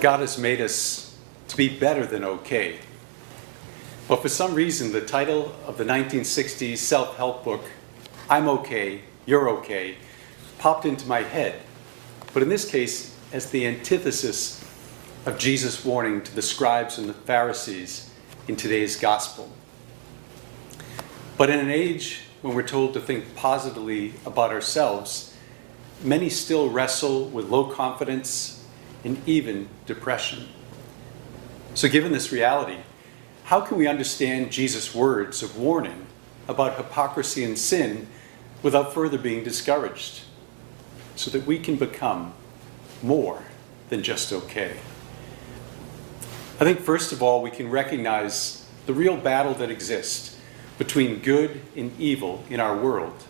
God has made us to be better than okay. But for some reason, the title of the 1960s self-help book, I'm Okay, You're Okay, popped into my head. But in this case, as the antithesis of Jesus' warning to the scribes and the Pharisees in today's gospel. But in an age when we're told to think positively about ourselves, many still wrestle with low confidence and even depression. So given this reality, how can we understand Jesus' words of warning about hypocrisy and sin without further being discouraged, so that we can become more than just okay? I think first of all, we can recognize the real battle that exists between good and evil in our world,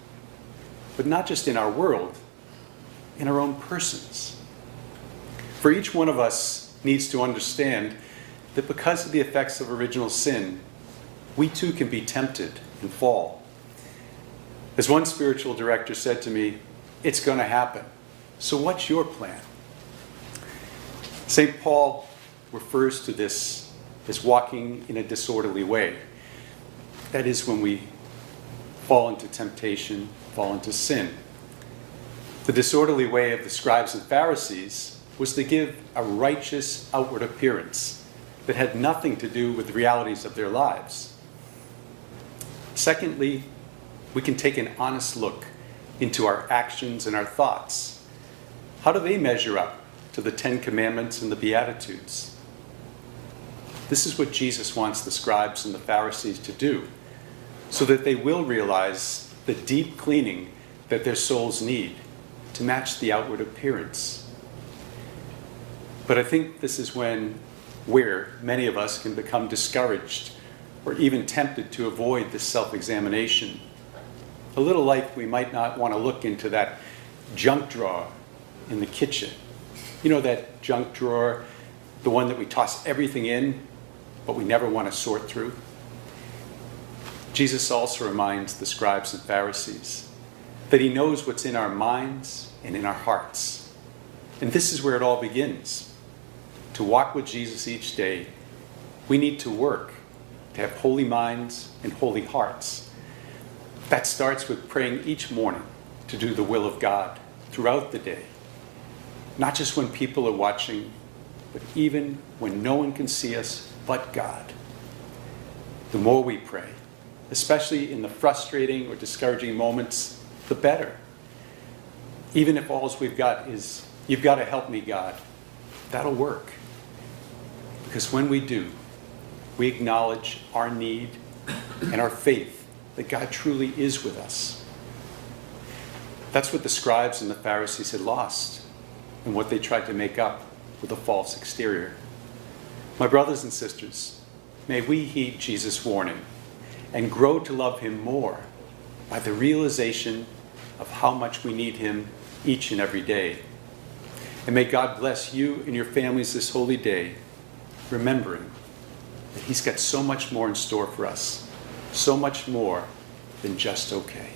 but not just in our world, in our own persons. For each one of us needs to understand that because of the effects of original sin, we too can be tempted and fall. As one spiritual director said to me, it's going to happen. So what's your plan? St. Paul refers to this as walking in a disorderly way. That is when we fall into temptation, fall into sin. The disorderly way of the scribes and Pharisees was to give a righteous outward appearance that had nothing to do with the realities of their lives. Secondly, we can take an honest look into our actions and our thoughts. How do they measure up to the 10 Commandments and the Beatitudes? This is what Jesus wants the scribes and the Pharisees to do, so that they will realize the deep cleaning that their souls need to match the outward appearance. But I think this is where many of us can become discouraged or even tempted to avoid this self-examination. A little like we might not want to look into that junk drawer in the kitchen. You know that junk drawer, the one that we toss everything in, but we never want to sort through? Jesus also reminds the scribes and Pharisees that he knows what's in our minds and in our hearts. And this is where it all begins. To walk with Jesus each day, we need to work to have holy minds and holy hearts. That starts with praying each morning to do the will of God throughout the day. Not just when people are watching, but even when no one can see us but God. The more we pray, especially in the frustrating or discouraging moments, the better. Even if all we've got is, you've got to help me, God, that'll work. Because when we do, we acknowledge our need and our faith that God truly is with us. That's what the scribes and the Pharisees had lost, and what they tried to make up with a false exterior. My brothers and sisters, may we heed Jesus' warning and grow to love him more by the realization of how much we need him each and every day. And may God bless you and your families this holy day, remembering that he's got so much more in store for us, so much more than just okay.